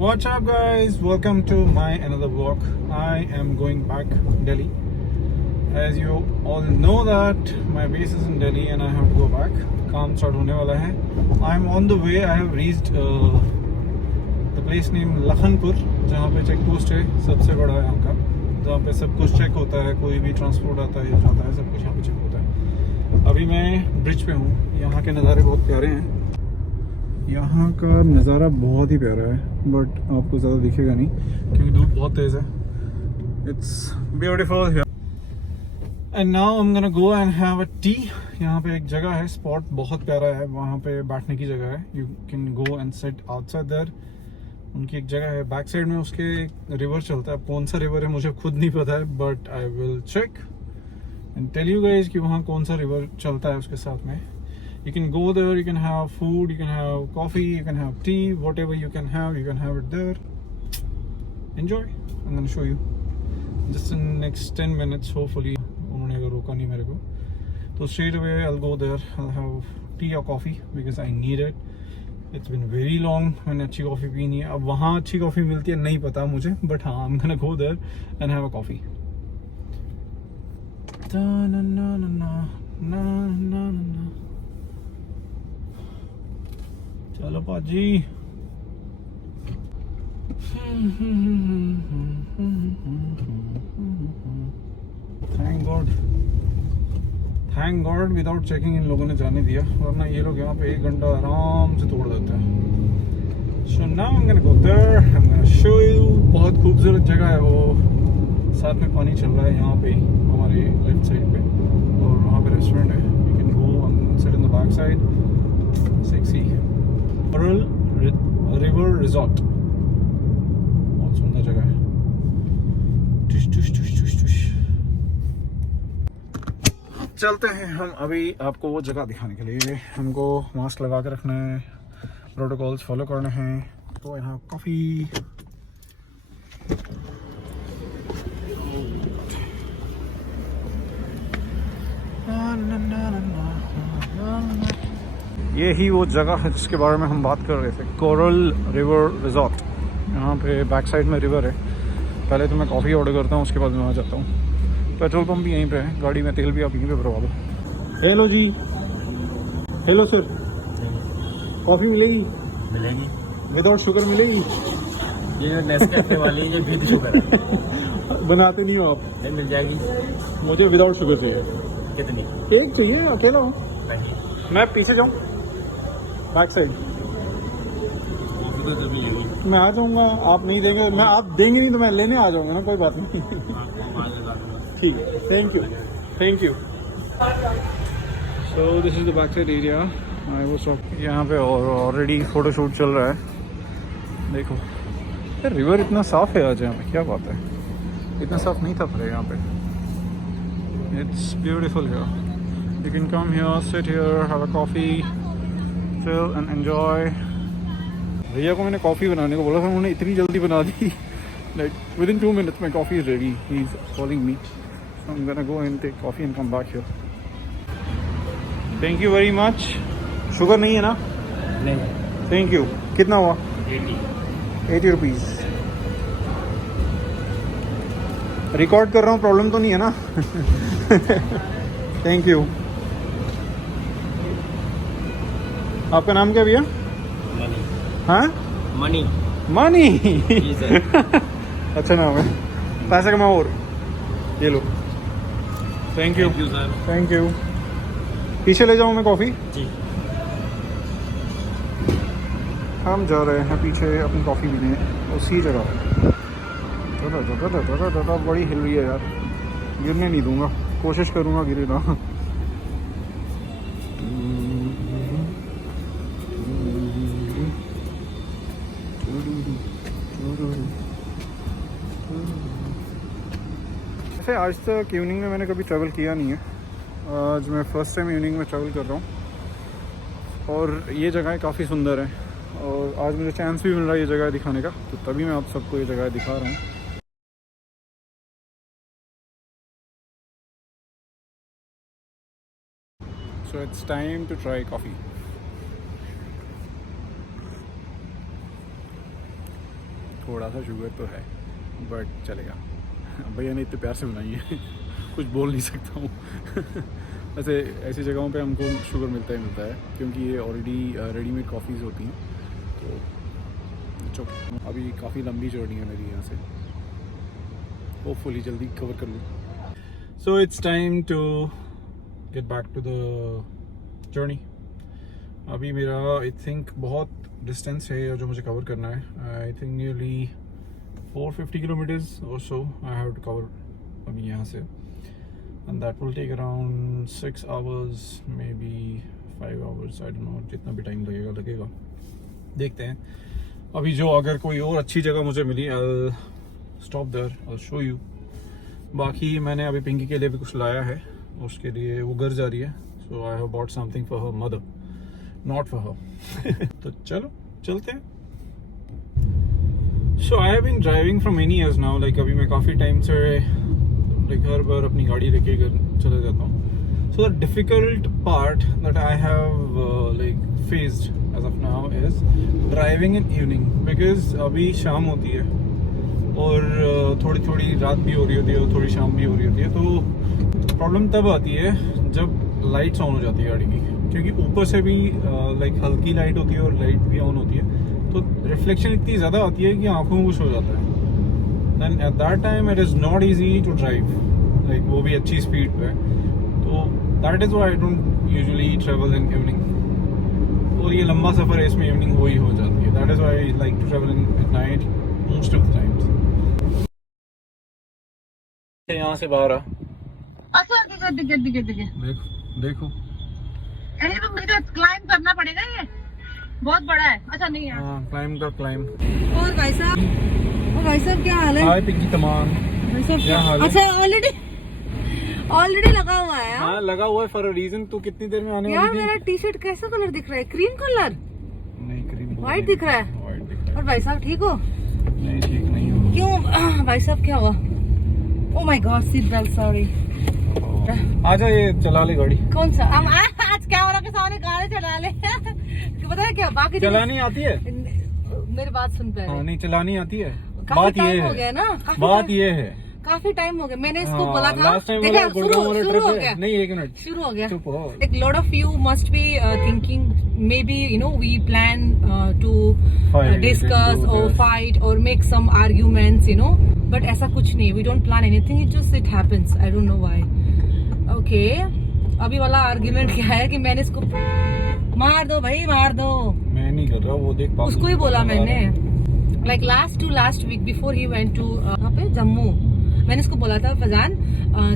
What's up guys, welcome to my another vlog. I am going back Delhi. As you all know that my base is in Delhi and I have to go back. काम start होने वाला है. I'm on the way. I have reached the place named Lakhanpur, जहाँ पे check post है सबसे बड़ा है यहाँ का, जहाँ पे सब कुछ चेक होता है, कोई भी ट्रांसपोर्ट आता है जाता है, सब कुछ यहाँ पे चेक होता है. अभी मैं ब्रिज पे हूँ. यहाँ के नज़ारे बहुत प्यारे हैं. यहाँ का नज़ारा बहुत ही प्यारा है, बट आपको ज़्यादा दिखेगा नहीं क्योंकि धूप बहुत तेज़ है. It's beautiful here. And now I am gonna go and have a T. यहाँ पे एक जगह है, स्पॉट बहुत प्यारा है, वहाँ पे बैठने की जगह है. You can go and sit outside there. उनकी एक जगह है बैक साइड में, उसके रिवर चलता है. कौन सा रिवर है मुझे खुद नहीं पता है, but I will check and tell you guys कि वहाँ कौन सा रिवर चलता है उसके साथ में. You can go there, you can have food, you can have coffee, you can have tea, whatever you can have it there. Enjoy. I'm going to show you just in next 10 minutes hopefully. उन्होंने अगर रोका नहीं मेरे को तो straight away I'll go there. I'll have tea or coffee because I need it. It's been very long मैंने अच्छी coffee P नहीं है. अब वहाँ अच्छी कॉफ़ी मिलती है नहीं पता मुझे, but हाँ I'm gonna go there and have a coffee. Da na na na na na na na. चलो पाजी. Thank God without checking in लोगों ने जाने दिया, वरना ये लोग यहाँ पे 1 घंटा आराम से तोड़ देते हैं. So now I am gonna go there, I am gonna show you. बहुत खूबसूरत जगह है वो. साथ में पानी चल रहा है यहाँ पे हमारे लेफ्ट साइड पे, और वहाँ पे रेस्टोरेंट है. You can go and sit in the back side. Sexy coral river resort. बहुत सुंदर जगह है. टुश टुश टुश टुश टुश. चलते हैं हम अभी आपको वो जगह दिखाने के लिए. हमको मास्क लगा के रखना है, प्रोटोकॉल्स फॉलो करने हैं. तो यहाँ काफ़ी ये ही वो जगह है जिसके बारे में हम बात कर रहे थे, कोरल रिवर रिजॉर्ट. यहाँ पे बैक साइड में रिवर है. पहले तो मैं कॉफ़ी ऑर्डर करता हूँ, उसके बाद मैं वहाँ जाता हूँ. पेट्रोल पंप भी यहीं पे है, गाड़ी में तेल भी आप यहीं पे भरवा दो. हेलो जी. हेलो सर, कॉफ़ी मिलेगी? मिलेगी. विदाउट शुगर मिलेगी? ये नेस्कैफे वाली है, ये विद शुगर है. बनाते नहीं हो आप? नहीं, मिल जाएगी. मुझे विदाउट शुगर चाहिए. कितनी? एक चाहिए. अकेला हो? नहीं. मैं पीछे जाऊँ बैक साइड? मैं आ जाऊँगा. आप नहीं देंगे, मैं आप देंगे नहीं तो मैं लेने आ जाऊँगा ना. कोई बात नहीं. ठीक है. Thank you. So this is the back side area. I was यहाँ पे ऑलरेडी फ़ोटोशूट चल रहा है. देखो यार, रिवर इतना साफ़ है आज यहाँ पे, क्या बात है. इतना साफ़ नहीं था पहले यहाँ पे. It's beautiful here. You can come here, sit here, have a coffee, chill and enjoy. भैया को मैंने कॉफ़ी बनाने को बोला था, उन्होंने इतनी जल्दी बना दी. Like within 2 minutes my coffee is ready. He's calling me, so I'm gonna go and take coffee and come back here. Thank you very much. Sugar नहीं है ना? नहीं. Thank you. कितना हुआ? 80 रुपीज़. रिकॉर्ड कर रहा हूँ, प्रॉब्लम तो नहीं है ना? Thank you. आपका नाम क्या भैया? मनी. हाँ, मनी. मनी. अच्छा नाम है. पैसे कमाओ और ये लो. Thank you. Sir. Thank you. पीछे ले जाऊँ मैं कॉफ़ी? जी. हम जा रहे हैं पीछे अपनी कॉफ़ी पीने उसी जगह. दादा बड़ी हिल रही है यार. गिरने नहीं दूंगा, कोशिश करूँगा गिरे ना. वैसे आज तक इवनिंग में मैंने कभी ट्रैवल किया नहीं है. आज मैं फ़र्स्ट टाइम इवनिंग में ट्रैवल कर रहा हूँ, और ये जगह काफ़ी सुंदर है, और आज मुझे चांस भी मिल रहा है ये जगह दिखाने का, तो तभी मैं आप सबको ये जगह दिखा रहा हूँ. So it's time to try coffee. थोड़ा सा शुगर तो है, बट चलेगा। भैया ने इतने प्यार से बनाई है कुछ बोल नहीं सकता हूँ वैसे ऐसी जगहों पे हमको शुगर मिलता है क्योंकि ये ऑलरेडी रेडीमेड कॉफ़ीज़ होती हैं। तो अभी काफ़ी लंबी जर्नी है मेरी यहाँ से, होपफुली जल्दी कवर कर लूँ। So it's time to get back to the journey. अभी मेरा आई थिंक बहुत डिस्टेंस है जो मुझे कवर करना है। I think nearly 450 kilometers or so I have to cover अभी यहाँ से, and that will take around 6 hours, maybe 5 hours, I don't know, जितना भी टाइम लगेगा देखते हैं। अभी जो अगर कोई और अच्छी जगह मुझे मिली I'll stop there, I'll show you। बाकी मैंने अभी पिंकी के लिए भी कुछ लाया है, उसके लिए वो घर जा रही है, so I have bought something for her mother, not for her तो चलो चलते हैं। So I have been driving for many years now, like अभी मैं काफ़ी टाइम से like हर बार अपनी गाड़ी लेके चले जाता हूँ। So the difficult part that I have like faced as of now is driving in evening, because अभी शाम होती है और थोड़ी थोड़ी रात भी हो रही होती है और थोड़ी शाम भी हो रही होती है। तो प्रॉब्लम तब आती है जब लाइट्स ऑन हो जाती है गाड़ी की, क्योंकि ऊपर से भी लाइक हल्की लाइट होती है और लाइट भी ऑन होती है, तो रिफ्लेक्शन इतनी ज़्यादा आती है कि आंखों में कुछ हो जाता है। Then at that time it is not easy to drive, like वो भी अच्छी स्पीड पे। तो that is why I don't usually travel in evening, और ये लंबा सफ़र है इसमें इवनिंग हो ही हो जाती है। That is why I like to travel in night most of the times. यहाँ से बाहर आ, अच्छा दिखे देखो देखो, अरे तो मुझे क्लाइम करना पड़ेगा, ये बहुत बड़ा है। अच्छा नहीं है, हाँ क्लाइम कर क्लाइम। और भाई साहब क्या हाल है? हाय पिंकी तमाम, भाई साहब क्या हाल है? अच्छा ऑलरेडी लगा हुआ है। हाँ लगा हुआ है फॉर अ रीजन। तू कितनी देर में आने यार वाली थी? मेरा टी शर्ट कैसा कलर दिख रहा है? Cream colour? नहीं क्रीम व्हाइट दिख रहा है। व्हाइट दिख रहा और भाई साहब ठीक हो? है। नहीं ठीक नहीं हो। क्यों भाई साहब क्या हुआ? Oh my God, seat belt, sorry. आजा ये चला ले गाड़ी। कौन सा? हम आज कैमरा के सामने गाड़ी चला ले पता है क्या बाकी चलानी आती है? मेरी बात सुन पहले। हाँ नहीं चलानी आती है। काफी बात ये टाइम हो है, गया ना, बात ये है काफी टाइम हो गया। मैंने इसको हाँ, बोला था, लास्ट टाइम देखा शुरू हो गया। नहीं एक मिनट शुरू हो गया। चुप हो। Like lot of you must be thinking maybe you know we plan to Fight, discuss do or this. fight or make some arguments, you know, but ऐसा कुछ नहीं, we don't plan anything, it happens, I don't know why। Okay, अभी वाला argument क्या है कि मैंने इसको मार दो भाई, मार दो। मैं नहीं कर रहा, वो देख उसको ही बोला मैंने, like last week before he went to वहाँ पे जम्मू, मैंने इसको बोला था फजान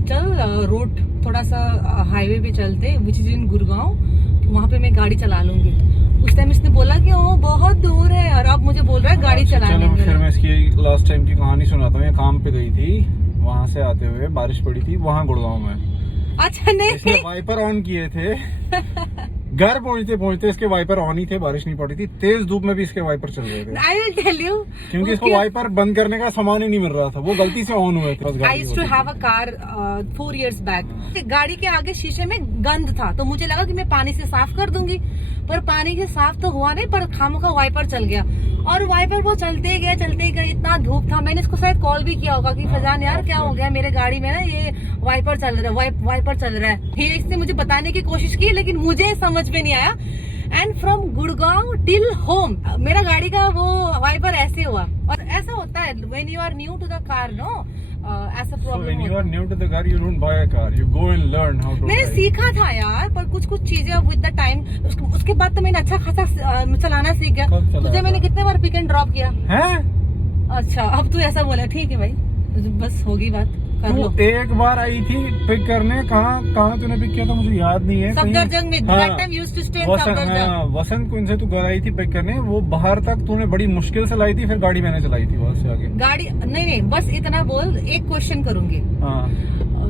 चल रोड थोड़ा सा हाईवे पे चलते, विच इज इन गुड़गांव, वहाँ पे मैं गाड़ी चला लूंगी। उस टाइम इसने बोला कि ओ बहुत दूर है, और अब मुझे बोल रहा है गाड़ी चला लेंगे। फिर मैं इसकी लास्ट टाइम की कहानी सुनाता हूँ। ये काम पे गई थी, वहाँ से आते हुए बारिश पड़ी थी वहाँ गुड़गांव में। अच्छा नहीं, इसने वाइपर ऑन किए थे घर पहुंचते इसके वाइपर ऑन ही थे, बारिश नहीं पड़ी थी, तेज धूप में भी इसके वाइपर चल रहे थे। आई विल टेल यू, क्योंकि इसको वाइपर बंद करने का सामान ही नहीं मिल रहा था, वो गलती से ऑन हुए थे। I used to have a car 4 years back. गाड़ी के आगे शीशे में गंद था, तो मुझे लगा कि मैं पानी से साफ कर दूंगी, पर पानी से साफ तो हुआ नहीं, पर खामों का वाइपर चल गया। और वाइपर वो चलते गए, इतना धूप था। मैंने इसको शायद कॉल भी किया होगा कि फजान यार क्या हो गया, मेरे गाड़ी में ना ये वाइपर चल रहा है, वाइपर चल रहा है। ये इसने मुझे बताने की कोशिश की, लेकिन मुझे समझ में नहीं आया। And from Gurgaon till home मेरा गाड़ी का वो वाइपर ऐसे हुआ। और ऐसा होता है when you are new to the car, no ऐसा problem. When you are new to the car, you don't buy a car, you go and learn how to मैंने drive. सीखा था यार, पर कुछ चीजें विद द टाइम, उसके बाद तो मैंने अच्छा खासा चलाना सीख गया। कब चलाया तुझे मैंने था? कितने बार पिक एंड ड्रॉप किया? हैं? अच्छा अब तू ऐसा बोला, ठीक है भाई, बस होगी बात, कर लो। तू एक बार आई थी पिक करने, कहाँ तूने पिक किया था मुझे याद नहीं है। सफदरजंग में, हाँ, that time used to stay in Safdarjung. वसंत कुंज से तू घर आई थी पिक करने, वो बाहर तक तूने बड़ी मुश्किल से लाई थी, फिर गाड़ी मैंने चलाई थी वहां से आगे। गाड़ी नहीं, बस इतना बोल, एक क्वेश्चन करूंगी। हाँ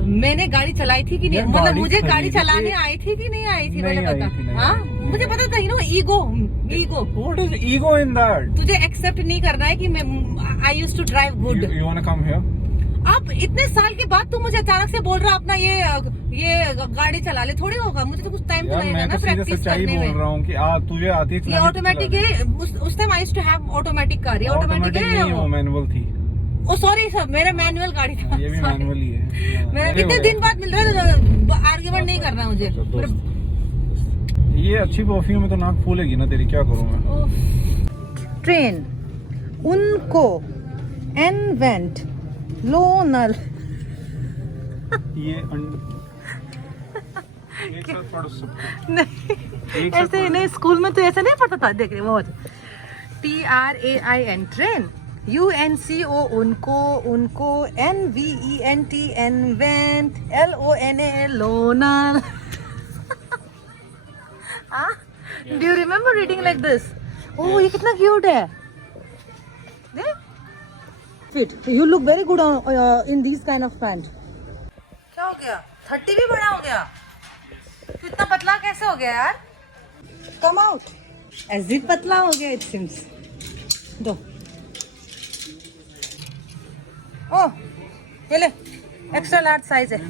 मैंने गाड़ी चलाई थी कि नहीं, यार, मतलब गाड़ी मुझे गाड़ी खरीदी चलाने थी। आई थी कि नहीं आई थी, नहीं पहले आई बता। थी, नहीं हाँ आई थी, मुझे पता था, ego What is ego in that? तुझे एक्सेप्ट नहीं करना है कि मैं I used to drive good. You wanna come here? अब इतने साल के बाद तुम मुझे अचानक से बोल रहा अपना ये गाड़ी चला ले, थोड़ी होगा, मुझे तो कुछ टाइम तो यार लगेगा मैं ना तो सीधे प्रैक्टिस सच्चाई करने बोल में। रहा हूँ कि तुझे आती है ये चलानी, ऑटोमेटिक है, उस time I used to have automatic car, ये ऑटोमेटिक नहीं, है। वो मैनुअल थी। ओ सॉरी सर, मेरा मैनुअल गाड़ी था। ये भी Sorry। मैनुअल ही है। मैं अरे इतने वो दिन बाद मिल रहा है, आर्ग्यूमेंट नहीं करना मुझे। अच्छा, दोस्त। ये अच्छी परफ्यूम में तो नाक फूलेगी ना तेरी, क्या करूँ मैं। ट्रेन उनको इन्वेंट लोनल। ये एक साथ पढ़ सकते। नहीं एक साथ ऐसे नहीं, स्कूल में तो ऐसा नहीं पढ़ता था। देख रहे वो TRAIN ट्रेन, UNCO उनको NVENT इन्वेंट, LONA लोनल। Do you remember reading like this? ओह ये कितना क्यूट है। Fit, you look very good in this kind of pant. क्या हो गया? 30 भी बड़ा हो गया? तू इतना पतला कैसे हो गया यार? Come out. ऐसे पतला हो गया इट सिम्स। दो। ओह ये ले, एक्स्ट्रा लार्ज साइज है।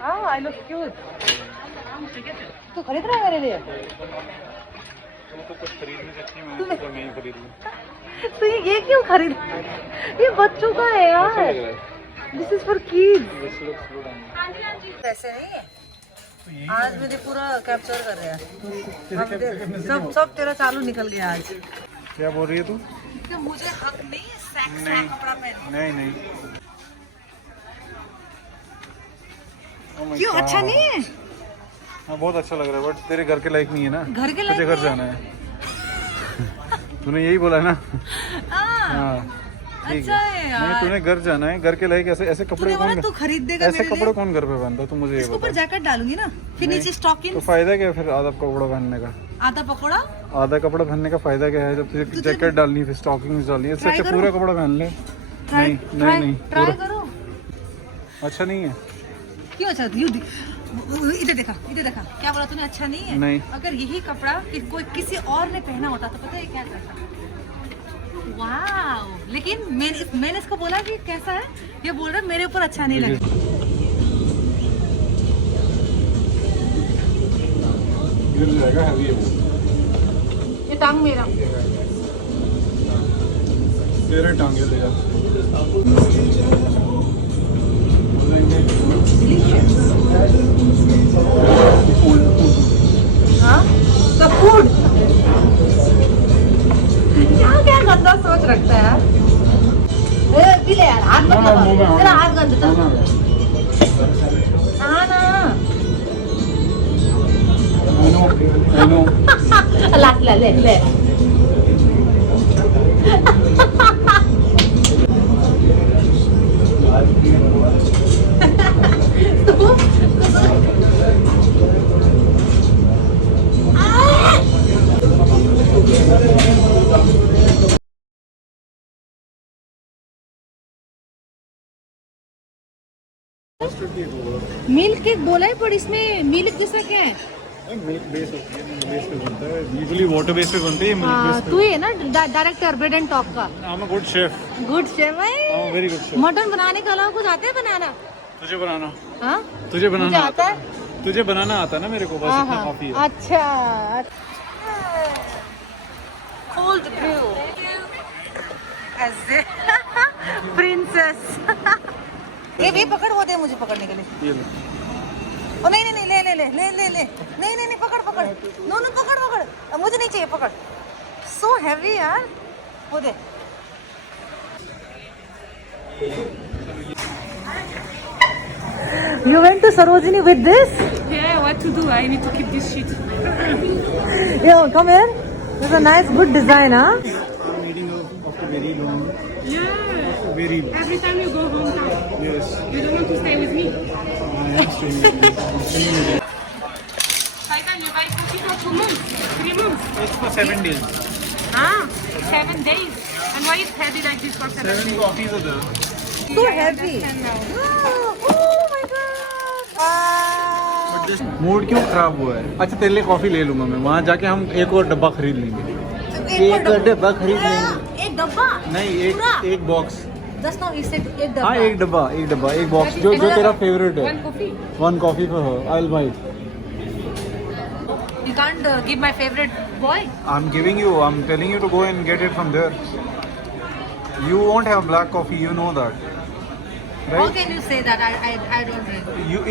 हाँ आई लुक क्यूट। तू खरीद रहा है मेरे लिए? तो कुछ खरीदने से अच्छी मैं ही खरीद लूं। तो ये क्यों खरीद? ये बच्चों का है यार। This is for kids. वैसे नहीं है। आज मुझे पूरा कैप्चर कर रहा है। सब तेरा चालू निकल गया आज। क्या बोल रही है तू? तो मुझे हक नहीं है सेक्स का कपड़ा पहनने। नहीं क्यों अच्छा नहीं है? हाँ बहुत अच्छा लग रहा है, बट तेरे घर के लायक नहीं है ना। घर के तुझे लायक घर नहीं जाना है। तूने यही बोला ना। हाँ ठीक अच्छा है नहीं, यार। तूने घर जाना है, घर के लायक ऐसे कपड़े तूने बोला कौन, तू खरीद देगा ऐसे मेरे कपड़े लिए? कौन घर पे पहनता? तू मुझे ये इसके ऊपर बता। जैकेट डालूंगी ना, फिर नहीं। नीचे स्टॉकिंग। तो फायदा क्या है फिर आधा कपड़ा पहनने का? आधा पकौड़ा। आधा कपड़ा पहनने का फायदा क्या है जब तुझे जैकेट डालनी है, फिर स्टॉकिंग डालनी है? इससे ट्राई अच्छा करो। पूरा कपड़ा पहन ले। नहीं ट्राई पूरा करो। अच्छा नहीं है। क्यों अच्छा? इधर देखा क्या बोला तूने? अच्छा नहीं है? नहीं। अगर यही कपड़ा कोई किसी और ने पहना होता तो पता है क्या करता? वाह। लेकिन मैंने इसको बोला कि कैसा है, ये बोल रहा मेरे ऊपर अच्छा नहीं लगा। गिर जाएगा, हैवी है। ये टांग मेरा। तेरे टांगे ले जा। हाँ? The food। क्या गंदा सोच रखता है यार। पी ले यार, हाथ मत लगा। तेरा हाथ गंदा था। हाँ ना। I know. ले। मिल्क केक बोला है, पर इसमें मिल्क जैसा क्या है? मिल्क बेस होती है, मिल्क बेस पे बनता है। यूजुअली वाटर बेस पे बनती है, मिल्क बेस पे। तू है ना डायरेक्टर ब्रेड एंड टॉप का? I am a good chef. Good chef है। Very good chef. मटन बनाने के अलावा कुछ आता है बनाना? तुझे बनाना, हाँ तुझे मुझे बनाना आता है। तुझे बनाना आता है ना मेरे को, बस हाँ, इतना हाँ। काफी है। अच्छा। कोल्ड ब्रू ऐसे प्रिंसेस। ये पकड़, वो दे मुझे पकड़ने के लिए। ये ले। ओ नहीं ले नहीं पकड़ नो पकड़ अब मुझे नहीं चाहिए, पकड़। सो हैवी यार, वो दे। You went to Sarojini with this? Yeah, what to do? I need to keep this shit. Yo, come here. It's a nice, good design, huh? I'm eating after very long. Yeah. Very. Every time you go hometown, Yes. you don't want to stay with me. I am staying with you. I'm staying with you. 2 months, 3 months. It's for 7 days. Ah, 7 days. And why is heavy like this for 7 7 days? coffees are there. So heavy. Oh my god. Mood क्यों खराब हुआ है? अच्छा तेरे लिए coffee ले लूंगा मैं, वहाँ जाके हम एक और डब्बा खरीद लेंगे। एक डब्बा खरीद लेंगे। एक डब्बा? नहीं, एक box. Just now he said एक डब्बा। हाँ एक डब्बा, एक बॉक्स जो तेरा फेवरेट है। 1 coffee. 1 coffee for her. I'll buy it. You can't give my favorite boy. I'm giving you. I'm telling you to go and get it from there. You won't have black coffee. You know that, How right? can you say that? I don't drink.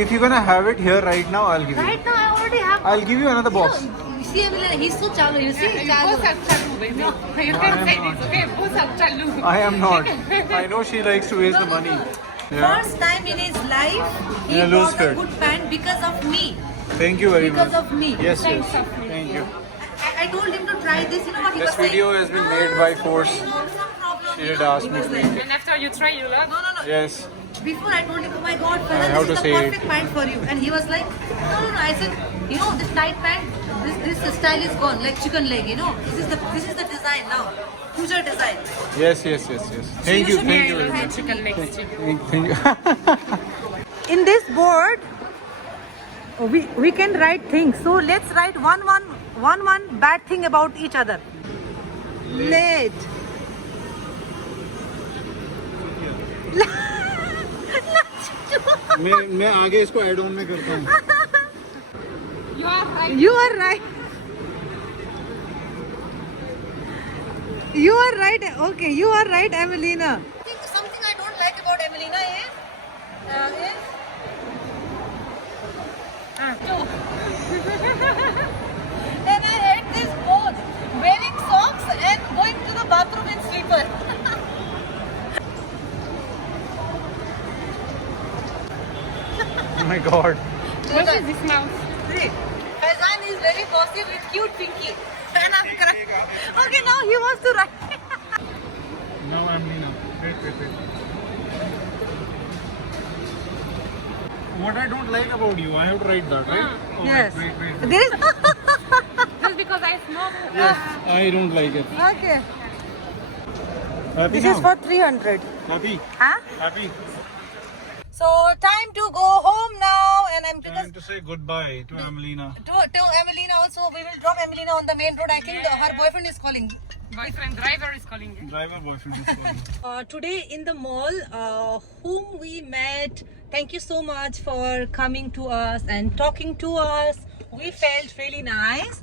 If you're gonna have it here right now, I'll give you. Right now I already have. I'll give you another box. You see, he's so chalu. You see, You chalu. both are chalu, baby. You I can am say not. this, okay? Both are chalu. I am not. I know she likes to waste the money. Yeah. First time in his life, he Yeah, loose bought a skirt. good pant because of me. Thank you very Because much. of me. Yes, yes. Thanks of me. Thank you. I told him to try this. You know what he This was saying? video has been made by force. Some problem. She you had know, asked he me was to like, And after you try, you love. No. Yes. Before I told him, oh my God, I Farhan, have this is to the say perfect pant for you. And he was like, no. I said, you know, this tight pant, this style is gone, like chicken leg, you know. This is the design now. Future design. Yes. Thank you. should Thank be you very able much. Chicken next to you. Thank you. In this board, we can write things. So let's write one bad thing about each other. Late. मैं आगे इसको add on में करता हूँ। You are right. You are right. You are right. Okay, you are right, Emelina. Something I don't like about Emelina is and I hate this both wearing socks and going to the bathroom in slipper. Oh my God. What is this mouth? See, Faizan is very bossy with cute Pinky. And I'm crying. Okay, now he wants to write. Now I'm Nina. Wait. What I don't like about you, I have to write that, right? Oh, Yes. Wait. There is. Just because I smoke. Yes, I don't like it. Okay. Happy This now? is for 300. Happy. Huh? Happy. So time to go home now, and I'm because Time to say goodbye to Emelina. to Emelina also. We will drop Emelina on the main road. I think her boyfriend is calling. Boyfriend driver is calling you. Driver boyfriend is calling. Today in the mall, whom we met. Thank you so much for coming to us and talking to us. We felt really nice.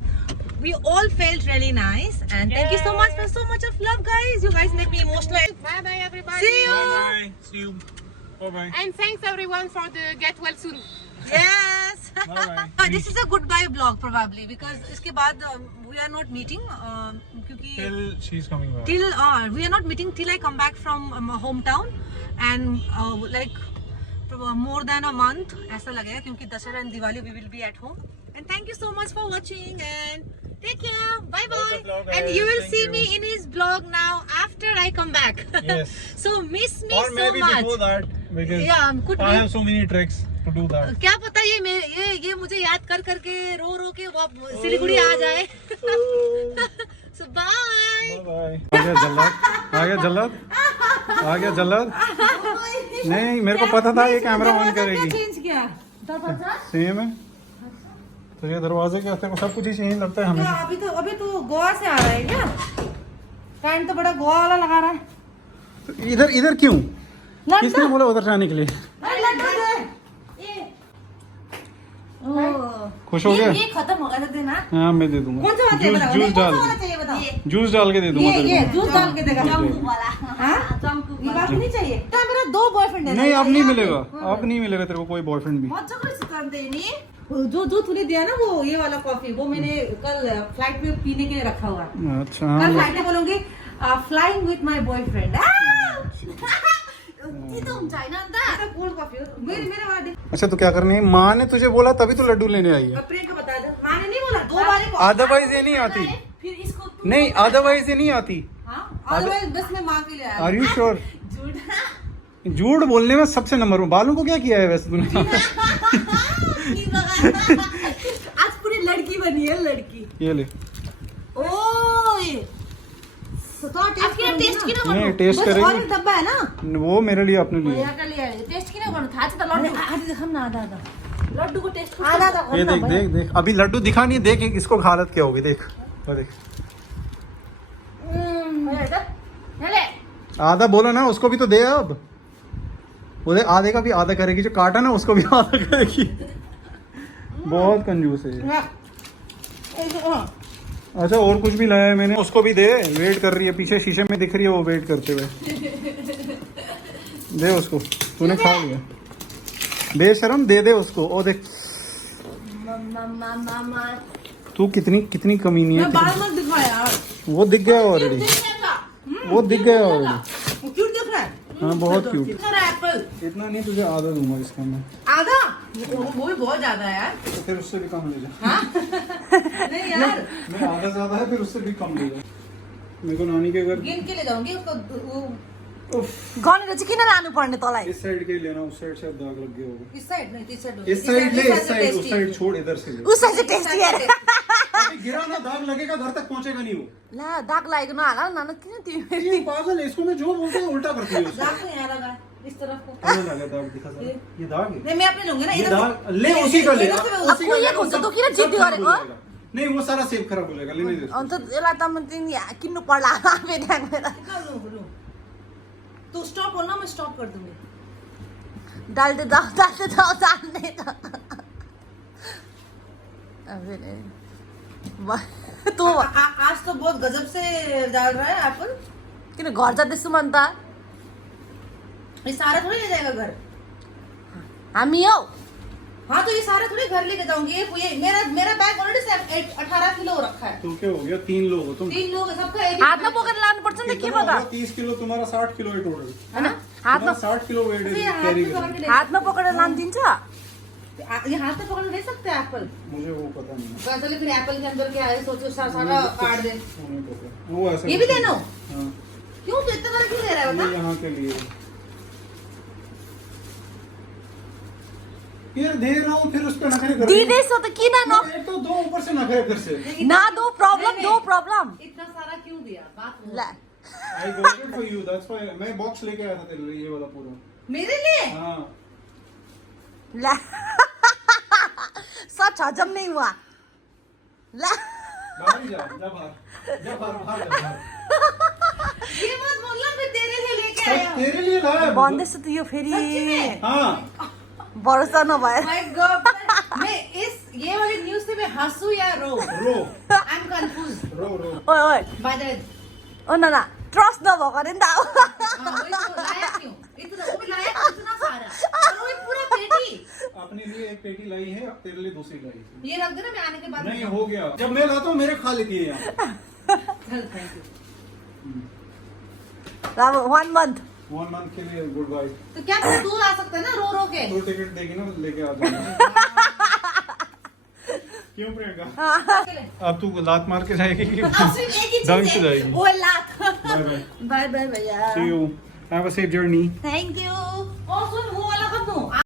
We all felt really nice, and thank you so much for so much of love, guys. You guys make me emotional. Bye bye everybody. See you. Bye. See you. Bye. And thanks everyone for the get well soon. Yes. Bye. This is a goodbye vlog probably because इसके बाद we are not meeting क्योंकि Till she's coming back. till we are not meeting till I come back from my hometown and like more than a month ऐसा लगेगा क्योंकि Dussehra and Diwali we will be at home. And thank you so much for watching and take care. Bye bye. Like the vlog, And guys. you will Thank see you. me in his vlog now after I come back. Yes. So miss me Or so maybe much. before that, because Yeah, could I be. have so many tricks to do that. क्या पता ये मुझे याद कर करके रो के वो सिलीगुड़ी आ जाए. So bye. Bye. आ गया जल्लाद. नहीं, मेरे को पता था ये कैमरा ऑन करेगी. चेंज किया. सेम है. तो ये दरवाजे के आते सब कुछ ही चेंज लगता है हमें. अभी तो गोवा से आ रहा है क्या? टाइम तो बड़ा गोवा वाला लगा रहा है. तो इधर क्यों? किसने बोला उधर जाने के लिए? खुश हो गया? ये खत्म हो गया था देना. हाँ मैं दे दूंगा. कौन सा वाला चाहिए बताओ? जूस कौन डाल सा वाला चाहिए बताओ? जूस डाल के दे दूंगा ये तेरे को. जूस डाल के देगा. चंपू वाला. हाँ? ये बात नहीं चाहिए. तो मेरा 2 बॉयफ्रेंड है. नहीं अब नहीं मिलेगा. अब नहीं मिलेगा तेरे को कोई बॉयफ्रेंड भी. बहुत जबरदस्ती करते हैं नहीं. जो तूने दिया ना वो ये वाला कॉफी वो मैंने कल फ्लाइट में पीने के लिए रखा हुआ है. अच्छा कल हाँ. फ्लाइट में बोलूंगी फ्लाइंग विथ माय बॉयफ्रेंड. तुम चाइना अंदर कोल्ड कॉफी मेरे वाला. अच्छा तो क्या करनी है? माँ ने तुझे बोला तभी तो लड्डू लेने आई है. प्रियंका बता दे. मैंने नहीं बोला 2 बार. अदरवाइज ये नहीं आती. फिर इसको नहीं अदरवाइज ये नहीं आती. अदरवाइज बस मैं माँ के लिए आया. Are you sure? झूठ बोलने में सबसे नंबर 1. बालों को क्या किया है वैसे तूने? आज पूरी लड़की बनी है लड़की. ये ले। ओए तो टेस्ट की ना नहीं टेस्ट और करेगी। एक डब्बा है ना वो मेरे लिए अपने लिए। भैया के लिए टेस्ट की ना कौन था तो लड्डू आज हम ना आधा आधा लड्डू को टेस्ट आधा आधा ये देख देख देख अभी लड्डू दिखा नहीं, देख इसको हालत क्या होगी देख। वो देख आधा बोला ना, उसको भी तो दे अब। बोले आधे का भी आधा करेगी, जो काटा ना उसको भी आधा करेगी। बहुत कंजूस है ये। अच्छा और कुछ भी लाया है मैंने, उसको भी दे। वेट कर रही है पीछे, शीशे में दिख रही है वो वेट करते हुए। दे उसको, तूने खा लिया। बेशरम दे दे उसको। ओ देख तू कितनी कितनी कमीनी है। बाल मत दिखा यार, वो दिख गया ऑलरेडी, वो दिख गया ऑलरेडी। क्यूट दिख रहा है। हाँ बहुत क्यूट। एप्पल इतना नहीं, तुझे आधा दूंगा इसका मैं। आधा वो भी बहुत ज्यादा है यार। तो फिर उससे भी कम ले जा। हाँ? नहीं यार मैं आधा ज्यादा है, फिर उससे भी कम ले जा। मेरे को नानी के घर गिन के ले जाऊंगी उसको। उफ, गनेर चाहिँ किन लानु पर्ने तँलाई? इस साइड के लेना, उस साइड से दाग लग गया होगा। इस साइड नहीं, इस साइड इस साइड ले, इस साइड, उस साइड छोड़, इधर से ले। उस साइड चाहिँ टेस्टी है। अभी गिरा ना दाग लगेगा, घर तक पहुंचेगा नहीं वो। ला दाग लागेको नहाला नानु किन तिमी? ये पागल है, इसको मैं जो बोलता हूँ उल्टा करती है उसको। दाग तो यहाँ लगा इस तरफ को। कहाँ लगा दाग, दिखा जरा। ये दाग है। नहीं मैं अपने लूंगी ना ये इधर दाग ले, उसी का ले। इधर से मैं उसी का ले, ये कौन सा तो किन सब जिद्दी खराब गरेको? हो जाएगा। नहीं वो सारा सेब खराब हो जाएगा, लेने दे। अन्त यसलाई त म तिमी किन्नु पर्ला फेरि तू स्टॉप हो ना, मैं स्टॉप कर दूंगी। डालते जाओ डालते जाओ डालने तो तो आज तो बहुत गजब से डाल रहा है एप्पल। किन घर जाँदैछु म अन्त ये सारा थोड़ी ले जाएगा घर। हामी हो हाँ तो ये सारा थोड़ी घर लेके जाऊंगी। ये मेरा बैग ऑलरेडी 18 किलो रखा है। तो क्या हो गया, 3 लोग हो तुम। 3 लोग है, सबका एक हाथ में पकड़ लाना पड़ता है। कितना होगा? 30 किलो तुम्हारा, 60 किलो है टोटल, है ना? हाथ में 60 किलो वेट कैरी करेगी। हाथ में पकड़ लान दिन्छ। ये हाथ में पकड़ ले सकते हैं एप्पल? मुझे वो पता नहीं है। पता चले फिर एप्पल के अंदर क्या है, सोचो सारा काट दे। वो नहीं पता। वो ऐसा ये भी देना? हाँ। क्यों तो इतना सारा क्यों ले रहा है ये बता? यहाँ के लिए यार दे रहा हूँ, फिर उस पे नखरे कर। दीदी सो तो की ना नो तो दो ऊपर से नखरे फिर से। ना दो प्रॉब्लम इतना सारा क्यों दिया बात ला I got it for you, that's why मैं बॉक्स लेके आया था तेरे लिए, ये वाला पूरा। मेरे लिए हाँ ला सच हजम नहीं हुआ ला बाहर ही जा बाहर जा बाहर जा बाहर। ये मत बोलना मैं तेरे लिए लेके सब आया तेरे लिए लाया है। भन्दैछु त यो फेरि हाँ भरोसा नभए My God, मैं इस ये वाली न्यूज़ से मैं हंसू या रो? रो I'm confused. रो रो। ओए ओए By the ओ ना ट्रस्ट नभएको अरे नि त हाँ, वही तो लाया क्यों? इतना वो भी लाया इतना सारा और वो एक पूरा पेटी। अपने लिए एक पेटी लाई है, तेरे लिए दूसरी लाई है। ये रख देना, मैं आने के बाद नहीं हो गया, जब मैं लाता हूँ मेरे खा लेती है यहाँ। चल थैंक यू। अब 1 मंथ 1 मंथ के लिए गुड बाय। तो क्या फिर तू आ सकता है ना रो रो के? तो टिकट देगी ना, लेके आ जाऊंगा। क्यों प्रियंका? अब तू लात मार के जाएगी कि अब सिर्फ एक ही दंग चीज़ से है, जाएगी? वो लात। Bye bye. बाय बाय भैया। See you. Have a safe journey. Thank you. और सुन वो वाला कर दूं?